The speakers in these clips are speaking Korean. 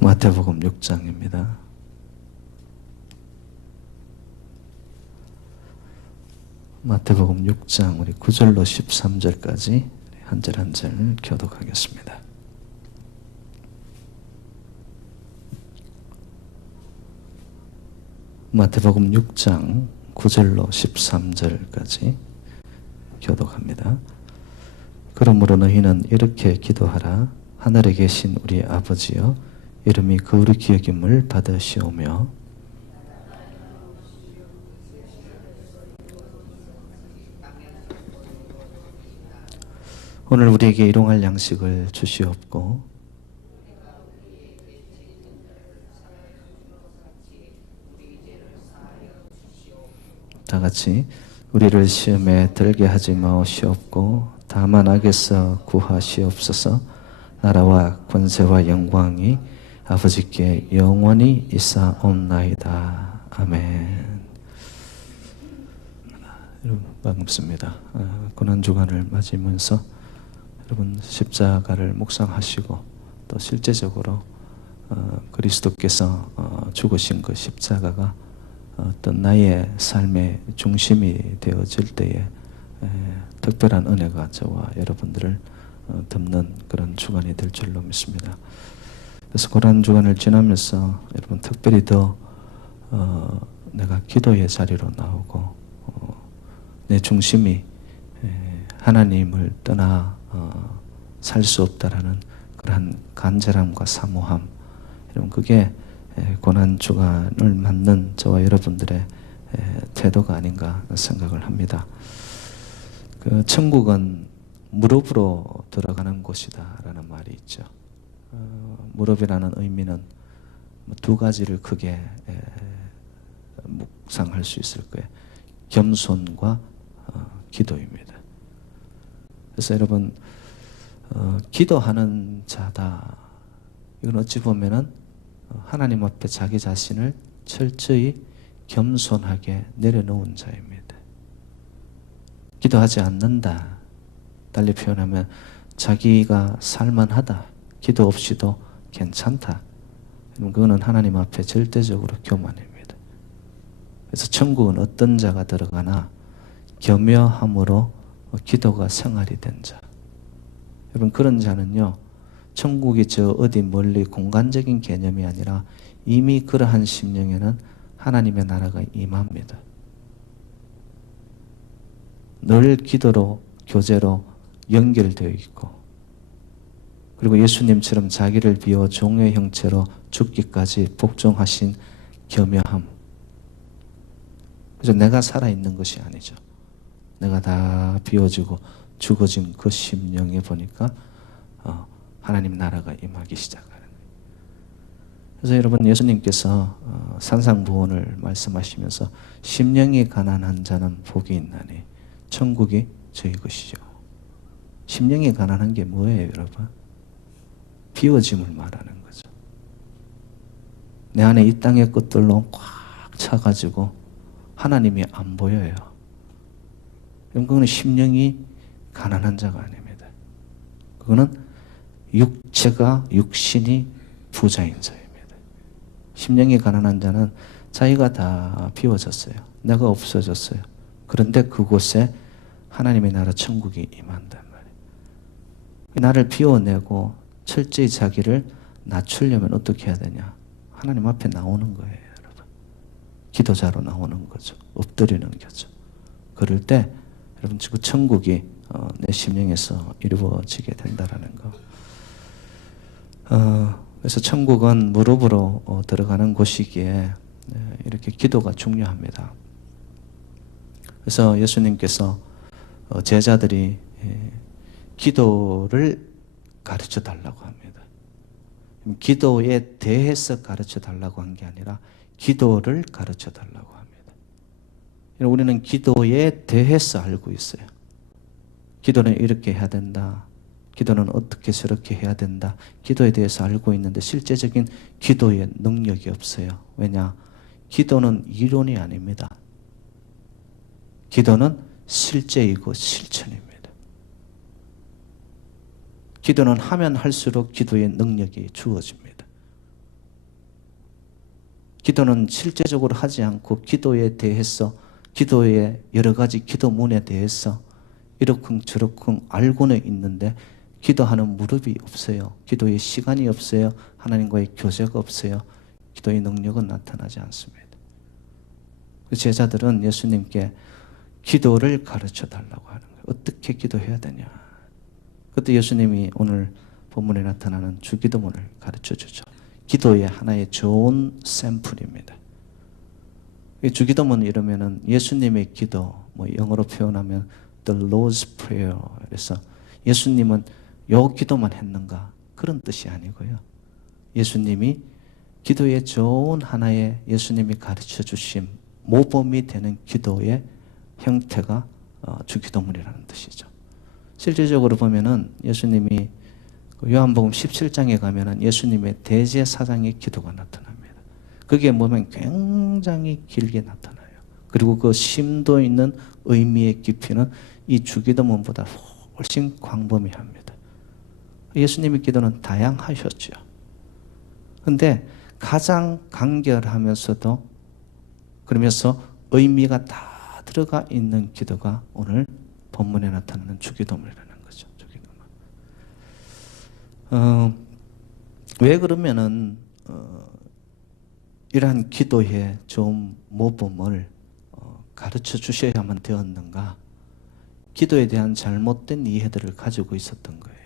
마태복음 6장입니다. 마태복음 6장 우리 9절로 13절까지 한 절 한 절 교독하겠습니다. 마태복음 6장 9절로 13절까지 교독합니다. 그러므로 너희는 이렇게 기도하라. 하늘에 계신 우리 아버지여, 이름이 거룩히 여김을 받으시오며 오늘 우리에게 일용할 양식을 주시옵고 다 같이 우리를 시험에 들게 하지 마시옵고 다만 악에서 구하시옵소서. 나라와 권세와 영광이 아버지께 영원히 있사옵나이다. 아멘. 여러분 반갑습니다. 고난주간을 맞으면서 여러분 십자가를 묵상하시고 또 실제적으로 그리스도께서 죽으신 그 십자가가 어떤 나의 삶의 중심이 되어질 때에 특별한 은혜가 저와 여러분들을 덮는 그런 주간이 될 줄로 믿습니다. 그래서 고난 주간을 지나면서 여러분 특별히 더 내가 기도의 자리로 나오고 내 중심이 하나님을 떠나 살 수 없다라는 그러한 간절함과 사모함, 여러분 그게 고난 주간을 맞는 저와 여러분들의 태도가 아닌가 생각을 합니다. 그 천국은 무릎으로 들어가는 곳이다라는 말이 있죠. 무릎이라는 의미는 두 가지를 크게 묵상할 수 있을 거예요. 겸손과 기도입니다. 그래서 여러분 기도하는 자다. 이건 어찌 보면은 하나님 앞에 자기 자신을 철저히 겸손하게 내려놓은 자입니다. 기도하지 않는다. 달리 표현하면 자기가 살만하다. 기도 없이도 괜찮다. 그거는 하나님 앞에 절대적으로 교만입니다. 그래서 천국은 어떤 자가 들어가나 겸허함으로 기도가 생활이 된 자. 여러분 그런 자는요, 천국이 저 어디 멀리 공간적인 개념이 아니라 이미 그러한 심령에는 하나님의 나라가 임합니다. 늘 기도로 교제로 연결되어 있고, 그리고 예수님처럼 자기를 비워 종의 형체로 죽기까지 복종하신 겸허함. 그래서 내가 살아있는 것이 아니죠. 내가 다 비워지고 죽어진 그 심령에 보니까 하나님 나라가 임하기 시작하는 거예요. 그래서 여러분 예수님께서 산상부원을 말씀하시면서 심령이 가난한 자는 복이 있나니 천국이 저희 것이죠. 심령이 가난한 게 뭐예요, 여러분? 비워짐을 말하는 거죠. 내 안에 이 땅의 것들로 꽉 차가지고 하나님이 안 보여요. 그거는 심령이 가난한 자가 아닙니다. 그거는 육신이 부자인 자입니다. 심령이 가난한 자는 자기가 다 비워졌어요. 내가 없어졌어요. 그런데 그곳에 하나님의 나라 천국이 임한단 말이에요. 나를 비워내고 철저히 자기를 낮추려면 어떻게 해야 되냐? 하나님 앞에 나오는 거예요, 여러분. 기도자로 나오는 거죠. 엎드리는 거죠. 그럴 때 여러분 그 천국이 내 심령에서 이루어지게 된다라는 거. 그래서 천국은 무릎으로 들어가는 곳이기에 이렇게 기도가 중요합니다. 그래서 예수님께서 제자들이 기도를 가르쳐 달라고 합니다. 기도에 대해서 가르쳐 달라고 한 게 아니라 기도를 가르쳐 달라고 합니다. 우리는 기도에 대해서 알고 있어요. 기도는 이렇게 해야 된다. 기도는 어떻게 저렇게 해야 된다. 기도에 대해서 알고 있는데 실제적인 기도의 능력이 없어요. 왜냐? 기도는 이론이 아닙니다. 기도는 실제이고 실천입니다. 기도는 하면 할수록 기도의 능력이 주어집니다. 기도는 실제적으로 하지 않고 기도에 대해서, 기도의 여러 가지 기도문에 대해서 이러쿵 저러쿵 알고는 있는데 기도하는 무릎이 없어요. 기도의 시간이 없어요. 하나님과의 교제가 없어요. 기도의 능력은 나타나지 않습니다. 제자들은 예수님께 기도를 가르쳐 달라고 하는 거예요. 어떻게 기도해야 되냐. 그때 예수님이 오늘 본문에 나타나는 주기도문을 가르쳐 주죠. 기도의 하나의 좋은 샘플입니다. 주기도문 이러면은 예수님의 기도, 뭐 영어로 표현하면 The Lord's Prayer. 그래서 예수님은 요 기도만 했는가 그런 뜻이 아니고요. 예수님이 기도의 좋은 하나의 예수님이 가르쳐 주신 모범이 되는 기도의 형태가 주기도문이라는 뜻이죠. 실질적으로 보면은 예수님이 요한복음 17장에 가면은 예수님의 대제사장의 기도가 나타납니다. 그게 보면 굉장히 길게 나타나요. 그리고 그 심도 있는 의미의 깊이는 이 주기도문보다 훨씬 광범위합니다. 예수님의 기도는 다양하셨죠. 그런데 가장 간결하면서도 그러면서 의미가 다 들어가 있는 기도가 오늘 본문에 나타나는 주기도문이라는 거죠. 주기도문. 왜 그러면은 이러한 기도의 좋은 모범을 가르쳐 주셔야만 되었는가? 기도에 대한 잘못된 이해들을 가지고 있었던 거예요.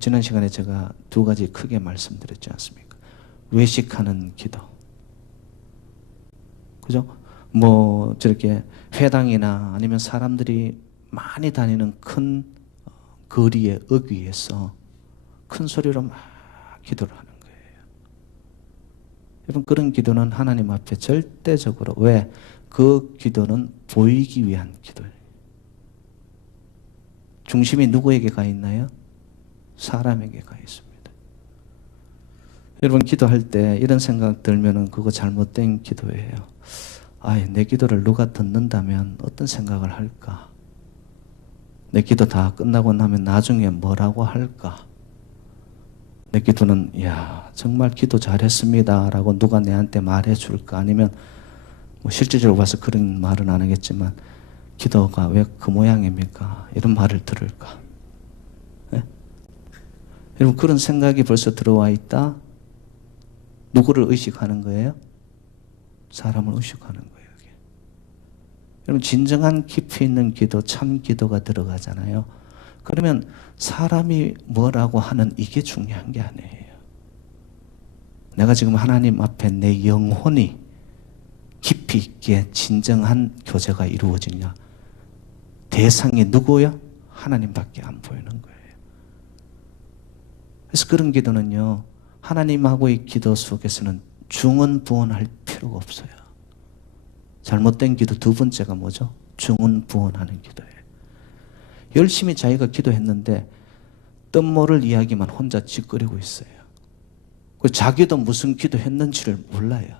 지난 시간에 제가 두 가지 크게 말씀드렸지 않습니까? 외식하는 기도. 그죠? 뭐 저렇게 회당이나 아니면 사람들이 많이 다니는 큰 거리의 어귀에서 큰 소리로 막 기도를 하는 거예요. 여러분 그런 기도는 하나님 앞에 절대적으로 왜? 그 기도는 보이기 위한 기도예요. 중심이 누구에게 가 있나요? 사람에게 가 있습니다. 여러분 기도할 때 이런 생각 들면은 그거 잘못된 기도예요. 내 기도를 누가 듣는다면 어떤 생각을 할까? 내 기도 다 끝나고 나면 나중에 뭐라고 할까? 내 기도는 정말 기도 잘했습니다 라고 누가 내한테 말해 줄까? 아니면 뭐 실질적으로 봐서 그런 말은 안 하겠지만 기도가 왜 그 모양입니까? 이런 말을 들을까? 네? 여러분 그런 생각이 벌써 들어와 있다? 누구를 의식하는 거예요? 사람을 의식하는 거예요. 이게. 여러분 진정한 깊이 있는 기도, 참 기도가 들어가잖아요. 그러면 사람이 뭐라고 하는 이게 중요한 게 아니에요. 내가 지금 하나님 앞에 내 영혼이 깊이 있게 진정한 교제가 이루어지냐. 대상이 누구요? 하나님밖에 안 보이는 거예요. 그래서 그런 기도는요. 하나님하고의 기도 속에서는 중언부언할 필요가 없어요. 잘못된 기도 두 번째가 뭐죠? 중언부언하는 기도예요. 열심히 자기가 기도했는데 뜻모를 이야기만 혼자 짓거리고 있어요. 자기도 무슨 기도했는지를 몰라요.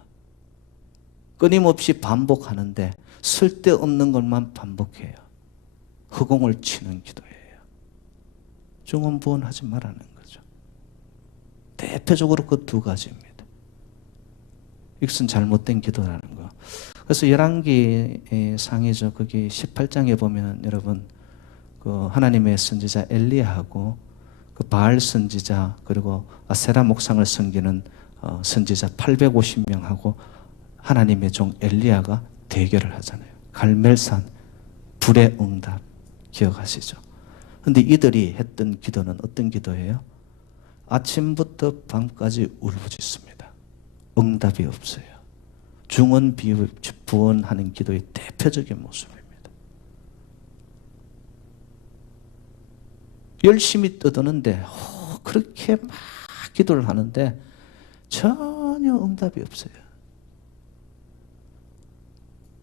끊임없이 반복하는데 쓸데없는 것만 반복해요. 허공을 치는 기도예요. 중언부언하지 말라는 거죠. 대표적으로 그 두 가지입니다. 이것은 잘못된 기도라는 거. 그래서 열왕기 상이죠. 거기 18장에 보면 여러분 그 하나님의 선지자 엘리야하고 그 바알 선지자 그리고 아세라 목상을 섬기는 선지자 850명하고 하나님의 종 엘리야가 대결을 하잖아요. 갈멜산 불의 응답 기억하시죠? 그런데 이들이 했던 기도는 어떤 기도예요? 아침부터 밤까지 울부짖습니다. 응답이 없어요. 중언부언하는 기도의 대표적인 모습입니다. 열심히 떠드는데 그렇게 막 기도를 하는데 전혀 응답이 없어요.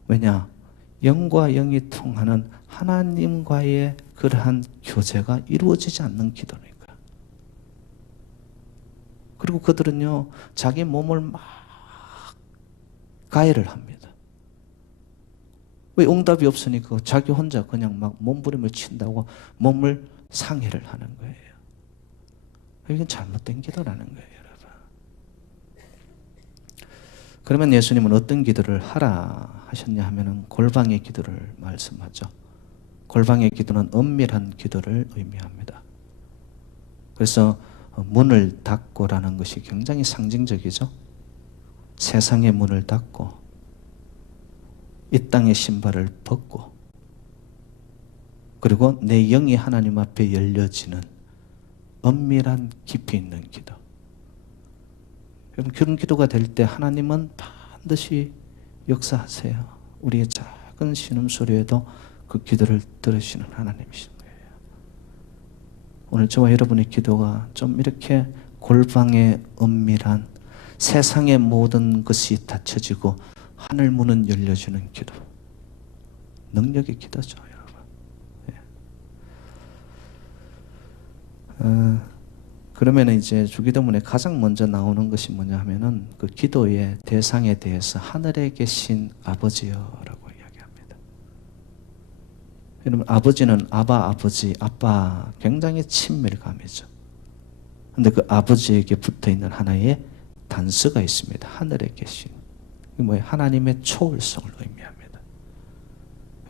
왜냐? 영과 영이 통하는 하나님과의 그러한 교제가 이루어지지 않는 기도니까. 그리고 그들은요, 자기 몸을 막 가해를 합니다. 왜? 응답이 없으니까 자기 혼자 그냥 막 몸부림을 친다고 몸을 상해를 하는 거예요. 이건 잘못된 기도라는 거예요, 여러분. 그러면 예수님은 어떤 기도를 하라 하셨냐 하면은 골방의 기도를 말씀하죠. 골방의 기도는 엄밀한 기도를 의미합니다. 그래서 문을 닫고라는 것이 굉장히 상징적이죠. 세상의 문을 닫고 이 땅의 신발을 벗고 그리고 내 영이 하나님 앞에 열려지는 엄밀한 깊이 있는 기도. 여러분, 그런 기도가 될 때 하나님은 반드시 역사하세요. 우리의 작은 신음소리에도 그 기도를 들으시는 하나님이신 거예요. 오늘 저와 여러분의 기도가 좀 이렇게 골방의 엄밀한 세상의 모든 것이 닫혀지고 하늘 문은 열려주는 기도. 능력의 기도죠, 여러분. 그러면 이제 주기도문에 가장 먼저 나오는 것이 뭐냐 하면은 그 기도의 대상에 대해서 하늘에 계신 아버지여라고 이야기합니다. 여러분, 아버지는 아버지, 아빠 굉장히 친밀감이죠. 근데 그 아버지에게 붙어 있는 하나의 단서가 있습니다. 하늘에 계신. 이게 뭐예요? 하나님의 초월성을 의미합니다.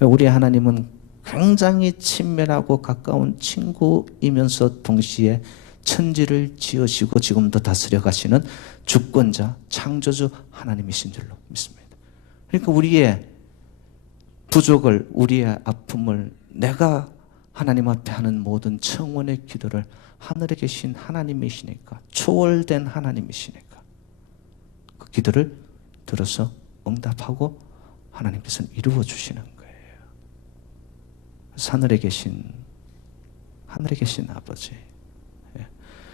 우리 하나님은 굉장히 친밀하고 가까운 친구이면서 동시에 천지를 지으시고 지금도 다스려 가시는 주권자, 창조주 하나님이신 줄로 믿습니다. 그러니까 우리의 부족을, 우리의 아픔을 내가 하나님 앞에 하는 모든 청원의 기도를 하늘에 계신 하나님이시니까, 초월된 하나님이시니까 그 기도를 들어서 응답하고 하나님께서는 이루어 주시는 거예요. 그래서 하늘에 계신 아버지.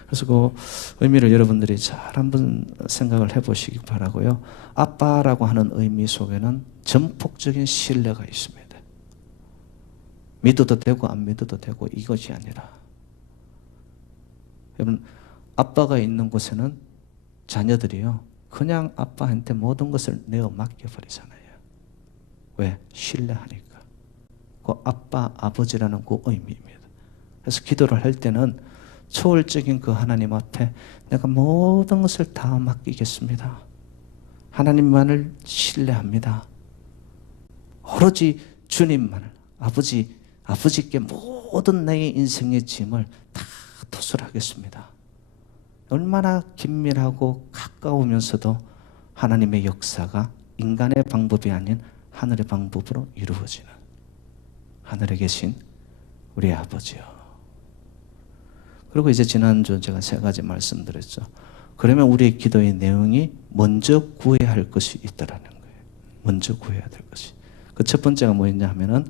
그래서 그 의미를 여러분들이 잘 한번 생각을 해보시기 바라고요. 아빠라고 하는 의미 속에는 전폭적인 신뢰가 있습니다. 믿어도 되고 안 믿어도 되고 이것이 아니라, 여러분, 아빠가 있는 곳에는 자녀들이요 그냥 아빠한테 모든 것을 내어 맡겨버리잖아요. 왜? 신뢰하니까. 그 아빠, 아버지라는 그 의미입니다. 그래서 기도를 할 때는 초월적인 그 하나님 앞에 내가 모든 것을 다 맡기겠습니다. 하나님만을 신뢰합니다. 오로지 주님만을, 아버지께 모든 나의 인생의 짐을 다 도술하겠습니다. 얼마나 긴밀하고 가까우면서도 하나님의 역사가 인간의 방법이 아닌 하늘의 방법으로 이루어지는 하늘에 계신 우리 아버지요. 그리고 이제 지난주 제가 3가지 말씀드렸죠. 그러면 우리의 기도의 내용이 먼저 구해야 할 것이 있다라는 거예요. 먼저 구해야 될 것이. 그 첫 번째가 뭐였냐 하면은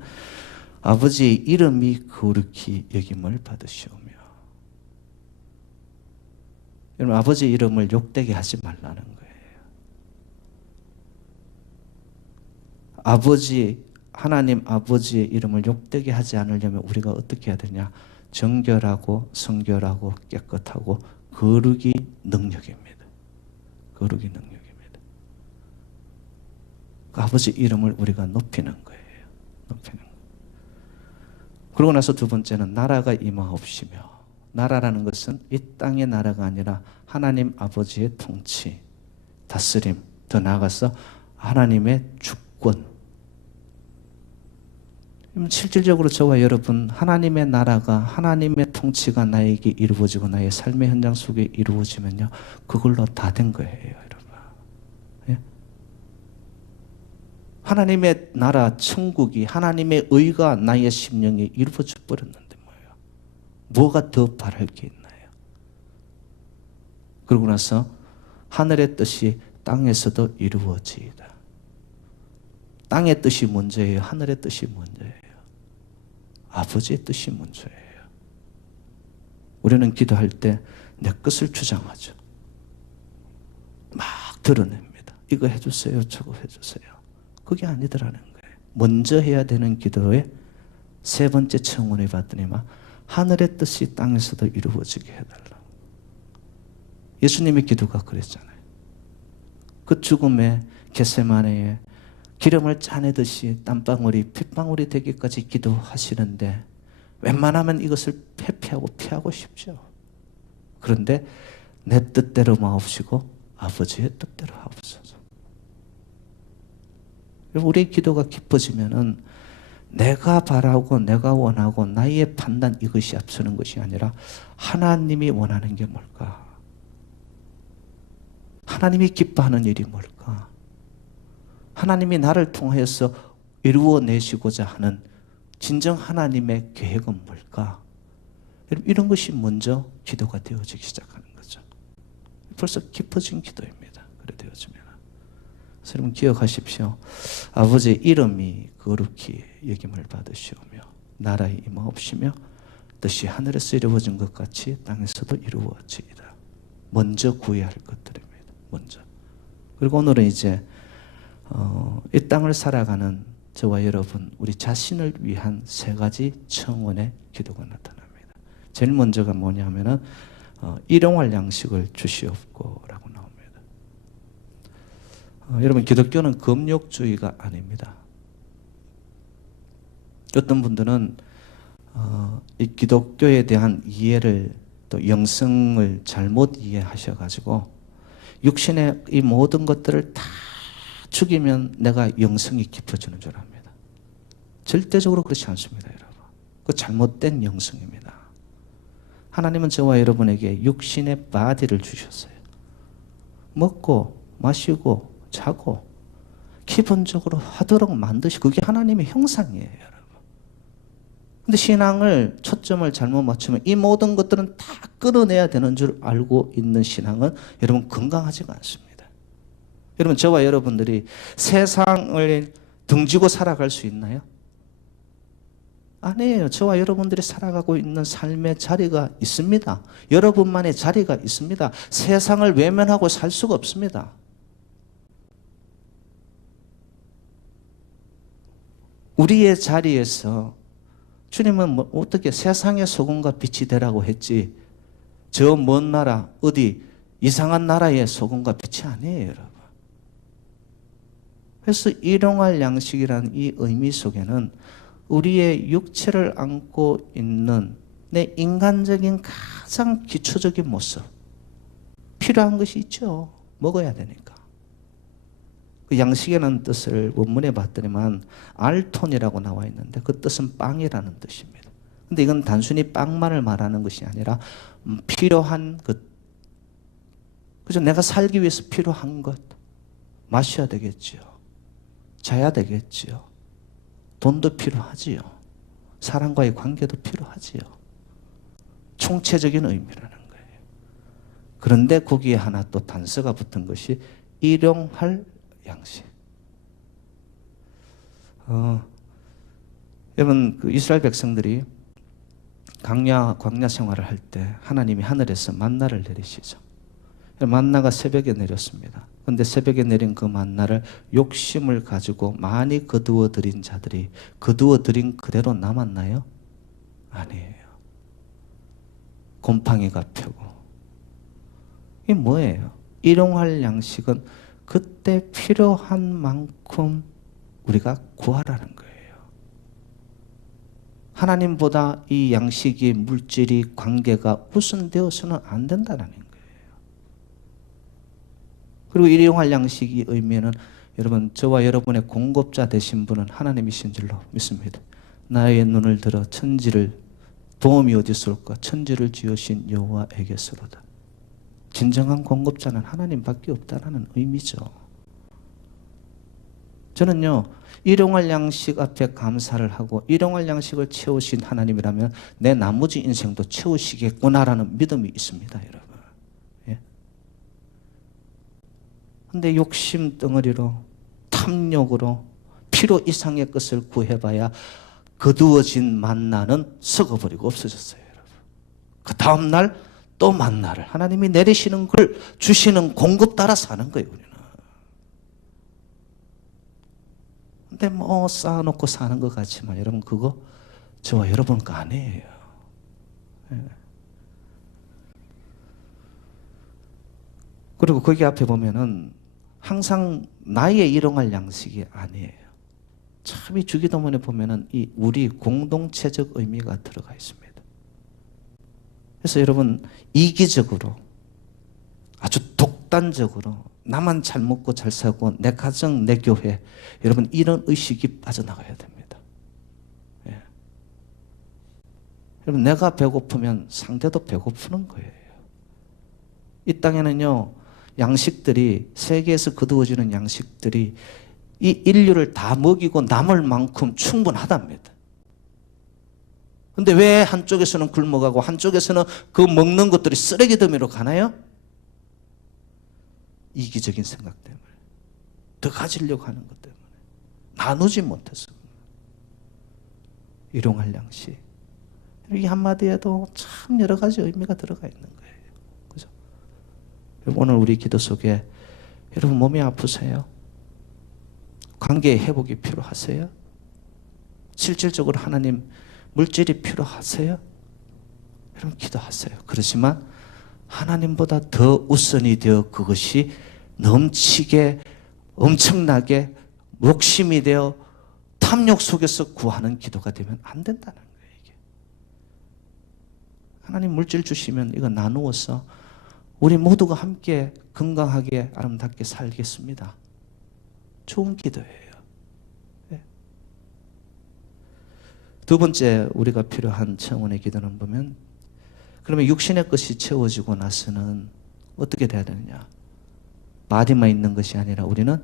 아버지의 이름이 거룩히 여김을 받으시오며. 여러분, 아버지의 이름을 욕되게 하지 말라는 거예요. 하나님 아버지의 이름을 욕되게 하지 않으려면 우리가 어떻게 해야 되냐? 정결하고 성결하고 깨끗하고 거룩이 능력입니다. 거룩이 능력입니다. 그 아버지 이름을 우리가 높이는 거예요. 높이는 거예요. 그러고 나서 두 번째는 나라가 임하옵시며. 나라라는 것은 이 땅의 나라가 아니라 하나님 아버지의 통치, 다스림, 더 나아가서 하나님의 주권. 실질적으로 저와 여러분, 하나님의 나라가, 하나님의 통치가 나에게 이루어지고 나의 삶의 현장 속에 이루어지면요, 그걸로 다 된 거예요, 여러분. 예? 하나님의 나라, 천국이, 하나님의 의가 나의 심령에 이루어져 버렸는데 뭐예요? 뭐가 더 바랄 게 있나요? 그러고 나서 하늘의 뜻이 땅에서도 이루어지이다. 땅의 뜻이 먼저예요? 하늘의 뜻이 먼저예요? 아버지의 뜻이 먼저예요. 우리는 기도할 때 내 것을 주장하죠. 막 드러냅니다. 이거 해주세요, 저거 해주세요. 그게 아니더라는 거예요. 먼저 해야 되는 기도에 3번째 청원을 받더니만 하늘의 뜻이 땅에서도 이루어지게 해달라. 예수님의 기도가 그랬잖아요. 그 죽음의 겟세마네에 기름을 짜내듯이 땀방울이 핏방울이 되기까지 기도하시는데 웬만하면 이것을 회피하고 피하고 싶죠. 그런데 내 뜻대로 마옵시고 아버지의 뜻대로 하옵소서. 우리의 기도가 깊어지면은 내가 바라고 내가 원하고 나의 판단 이것이 앞서는 것이 아니라 하나님이 원하는 게 뭘까? 하나님이 기뻐하는 일이 뭘까? 하나님이 나를 통해서 이루어내시고자 하는 진정 하나님의 계획은 뭘까? 이런 것이 먼저 기도가 되어지기 시작하는 거죠. 벌써 깊어진 기도입니다. 그래 되어지면. 그래서 여러분 기억하십시오. 아버지의 이름이 거룩히 여김을 받으시오며 나라의 임하옵시며 뜻이 하늘에서 이루어진 것 같이 땅에서도 이루어지이다. 먼저 구해야 할 것들입니다. 먼저. 그리고 오늘은 이제 이 땅을 살아가는 저와 여러분 우리 자신을 위한 세 가지 청원의 기도가 나타납니다. 제일 먼저가 뭐냐면은 일용할 양식을 주시옵고라고 나옵니다. 여러분 기독교는 금욕주의가 아닙니다. 어떤 분들은 이 기독교에 대한 이해를 또 영성을 잘못 이해하셔가지고 육신의 이 모든 것들을 다 죽이면 내가 영성이 깊어지는 줄 압니다. 절대적으로 그렇지 않습니다, 여러분. 그 잘못된 영성입니다. 하나님은 저와 여러분에게 육신의 바디를 주셨어요. 먹고 마시고 자고 기본적으로 하도록 만드시고 그게 하나님의 형상이에요, 여러분. 근데 신앙을 초점을 잘못 맞추면 이 모든 것들은 다 끌어내야 되는 줄 알고 있는 신앙은 여러분 건강하지가 않습니다. 여러분 저와 여러분들이 세상을 등지고 살아갈 수 있나요? 아니에요. 저와 여러분들이 살아가고 있는 삶의 자리가 있습니다. 여러분만의 자리가 있습니다. 세상을 외면하고 살 수가 없습니다. 우리의 자리에서 주님은 뭐 어떻게 세상의 소금과 빛이 되라고 했지 저 먼 나라 어디 이상한 나라의 소금과 빛이 아니에요, 여러분. 그래서 일용할 양식이라는 이 의미 속에는 우리의 육체를 안고 있는 내 인간적인 가장 기초적인 모습 필요한 것이 있죠. 먹어야 되니까. 그 양식이라는 뜻을 원문에 봤더니만 알톤이라고 나와 있는데 그 뜻은 빵이라는 뜻입니다. 근데 이건 단순히 빵만을 말하는 것이 아니라 필요한 것. 그죠? 내가 살기 위해서 필요한 것. 마셔야 되겠지요. 자야 되겠지요. 돈도 필요하지요. 사람과의 관계도 필요하지요. 총체적인 의미라는 거예요. 그런데 거기에 하나 또 단서가 붙은 것이 일용할 양식. 여러분 그 이스라엘 백성들이 광야 생활을 할 때 하나님이 하늘에서 만나를 내리시죠. 만나가 새벽에 내렸습니다. 그런데 새벽에 내린 그 만나를 욕심을 가지고 많이 거두어 들인 자들이 거두어 들인 그대로 남았나요? 아니에요. 곰팡이가 펴고. 이게 뭐예요? 일용할 양식은 그때 필요한 만큼 우리가 구하라는 거예요. 하나님보다 이 양식이 물질이 관계가 우선되어서는 안 된다는 거예요. 그리고 일용할 양식이 의미는 여러분 저와 여러분의 공급자 되신 분은 하나님이신 줄로 믿습니다. 나의 눈을 들어 천지를 도움이 어디 있을까? 천지를 지으신 여호와에게서로다. 진정한 공급자는 하나님밖에 없다는 의미죠. 저는요 일용할 양식 앞에 감사를 하고 일용할 양식을 채우신 하나님이라면 내 나머지 인생도 채우시겠구나라는 믿음이 있습니다, 여러분. 근데 욕심 덩어리로 탐욕으로 필요 이상의 것을 구해봐야 거두어진 만나는 썩어버리고 없어졌어요, 여러분. 그 다음날 또 만나를 하나님이 내리시는 걸 주시는 공급 따라 사는 거예요, 우리는. 근데 뭐 쌓아놓고 사는 것 같지만 여러분 그거 저와 여러분 거 아니에요. 그리고 거기 앞에 보면은 항상 나의 일용할 양식이 아니에요. 참 이 주기도문에 보면은 이 우리 공동체적 의미가 들어가 있습니다. 그래서 여러분 이기적으로 아주 독단적으로 나만 잘 먹고 잘 살고 내 가정, 내 교회, 여러분 이런 의식이 빠져나가야 됩니다. 예. 여러분 내가 배고프면 상대도 배고프는 거예요. 이 땅에는요 양식들이, 세계에서 거두어지는 양식들이 이 인류를 다 먹이고 남을 만큼 충분하답니다. 근데 왜 한쪽에서는 굶어가고 한쪽에서는 그 먹는 것들이 쓰레기 더미로 가나요? 이기적인 생각 때문에, 더 가지려고 하는 것 때문에, 나누지 못해서. 일용할 양식, 이 한마디에도 참 여러 가지 의미가 들어가 있는 거예요. 그죠? 오늘 우리 기도 속에 여러분 몸이 아프세요? 관계의 회복이 필요하세요? 실질적으로 하나님 물질이 필요하세요? 여러분 기도하세요. 그렇지만 하나님보다 더 우선이 되어 그것이 넘치게 엄청나게 욕심이 되어 탐욕 속에서 구하는 기도가 되면 안 된다는 거예요. 이게. 하나님 물질 주시면 이거 나누어서 우리 모두가 함께 건강하게 아름답게 살겠습니다. 좋은 기도예요. 네. 두 번째 우리가 필요한 청원의 기도는 보면, 그러면 육신의 것이 채워지고 나서는 어떻게 돼야 되느냐? 바디만 있는 것이 아니라 우리는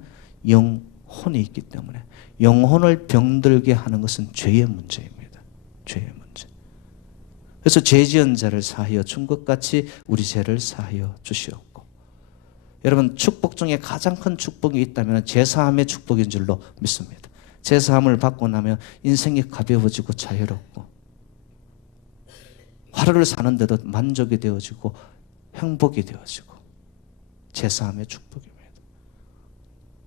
영혼이 있기 때문에 영혼을 병들게 하는 것은 죄의 문제입니다. 죄의 문제. 그래서 죄 지은 자를 사하여 준 것 같이 우리 죄를 사하여 주시옵고, 여러분 축복 중에 가장 큰 축복이 있다면 죄사함의 축복인 줄로 믿습니다. 죄사함을 받고 나면 인생이 가벼워지고 자유롭고 하루를 사는데도 만족이 되어지고 행복이 되어지고 죄사함의 축복입니다.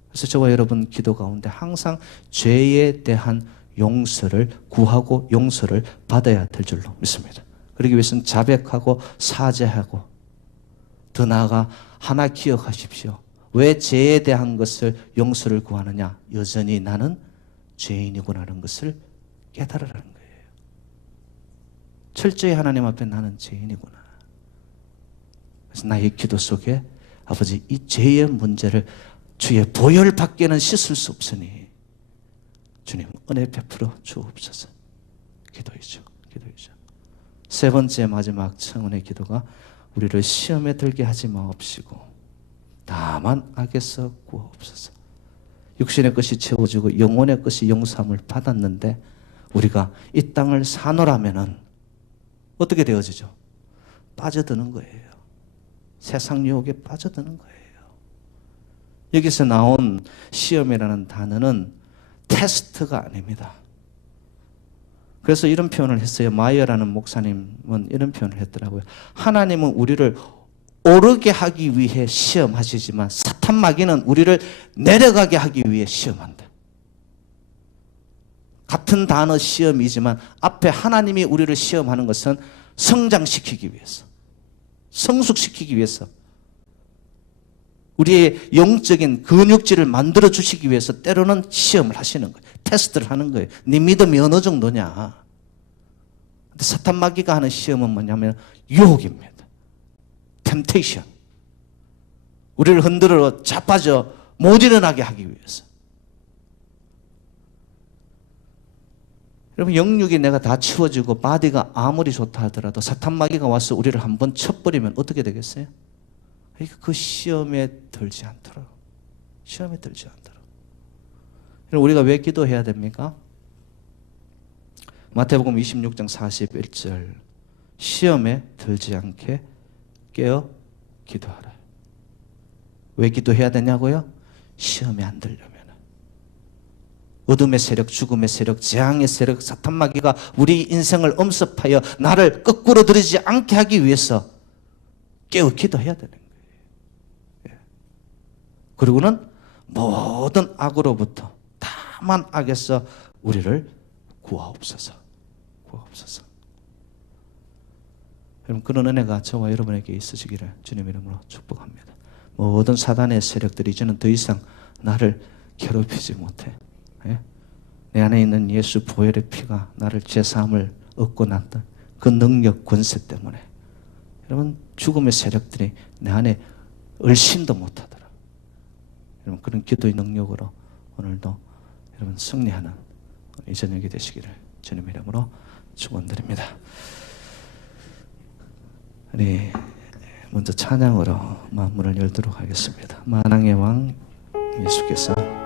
그래서 저와 여러분 기도 가운데 항상 죄에 대한 용서를 구하고 용서를 받아야 될 줄로 믿습니다. 그러기 위해서는 자백하고 사죄하고, 더 나아가 하나 기억하십시오. 왜 죄에 대한 것을 용서를 구하느냐? 여전히 나는 죄인이구나라는 것을 깨달으라는 거예요. 철저히 하나님 앞에 나는 죄인이구나. 그래서 나의 기도 속에 아버지 이 죄의 문제를 주의 보혈 밖에는 씻을 수 없으니 주님 은혜 베풀어 주옵소서. 기도이죠. 기도이죠. 세 번째 마지막 청원의 기도가, 우리를 시험에 들게 하지 마옵시고 다만 악에서 구하옵소서. 육신의 것이 채워지고 영혼의 것이 용서함을 받았는데 우리가 이 땅을 사노라면은 어떻게 되어지죠? 빠져드는 거예요. 세상 유혹에 빠져드는 거예요. 여기서 나온 시험이라는 단어는 테스트가 아닙니다. 그래서 이런 표현을 했어요. 마이어라는 목사님은 이런 표현을 했더라고요. 하나님은 우리를 오르게 하기 위해 시험하시지만 사탄 마귀는 우리를 내려가게 하기 위해 시험한다. 같은 단어 시험이지만 앞에 하나님이 우리를 시험하는 것은 성장시키기 위해서, 성숙시키기 위해서, 우리의 영적인 근육질을 만들어 주시기 위해서 때로는 시험을 하시는 거예요. 테스트를 하는 거예요. 네 믿음이 어느 정도냐. 근데 사탄 마귀가 하는 시험은 뭐냐면 유혹입니다. 템테이션. 우리를 흔들어 자빠져 못 일어나게 하기 위해서. 여러분 영육이 내가 다 치워지고 바디가 아무리 좋다 하더라도 사탄 마귀가 와서 우리를 한번 쳐버리면 어떻게 되겠어요? 그 시험에 들지 않도록, 시험에 들지 않도록. 우리가 왜 기도해야 됩니까? 마태복음 26장 41절, 시험에 들지 않게 깨어 기도하라. 왜 기도해야 되냐고요? 시험에 안 들려면. 어둠의 세력, 죽음의 세력, 재앙의 세력, 사탄 마귀가 우리 인생을 엄습하여 나를 거꾸로 들이지 않게 하기 위해서 깨어 기도해야 되는 거예요. 그리고는 모든 악으로부터, 다만 악에서 우리를 구하옵소서. 구하옵소서. 여러분 그런 은혜가 저와 여러분에게 있으시기를 주님 이름으로 축복합니다. 모든 사단의 세력들이 이제는 더 이상 나를 괴롭히지 못해. 내 안에 있는 예수 보혈의 피가 나를 죄사함을 얻고 났던 그 능력 권세 때문에 여러분 죽음의 세력들이 내 안에 얼씬도 못하더라. 여러분 그런 기도의 능력으로 오늘도 여러분 승리하는 이 저녁이 되시기를 주님 이름으로 축원드립니다. 우리 먼저 찬양으로 마음문을 열도록 하겠습니다. 만왕의 왕 예수께서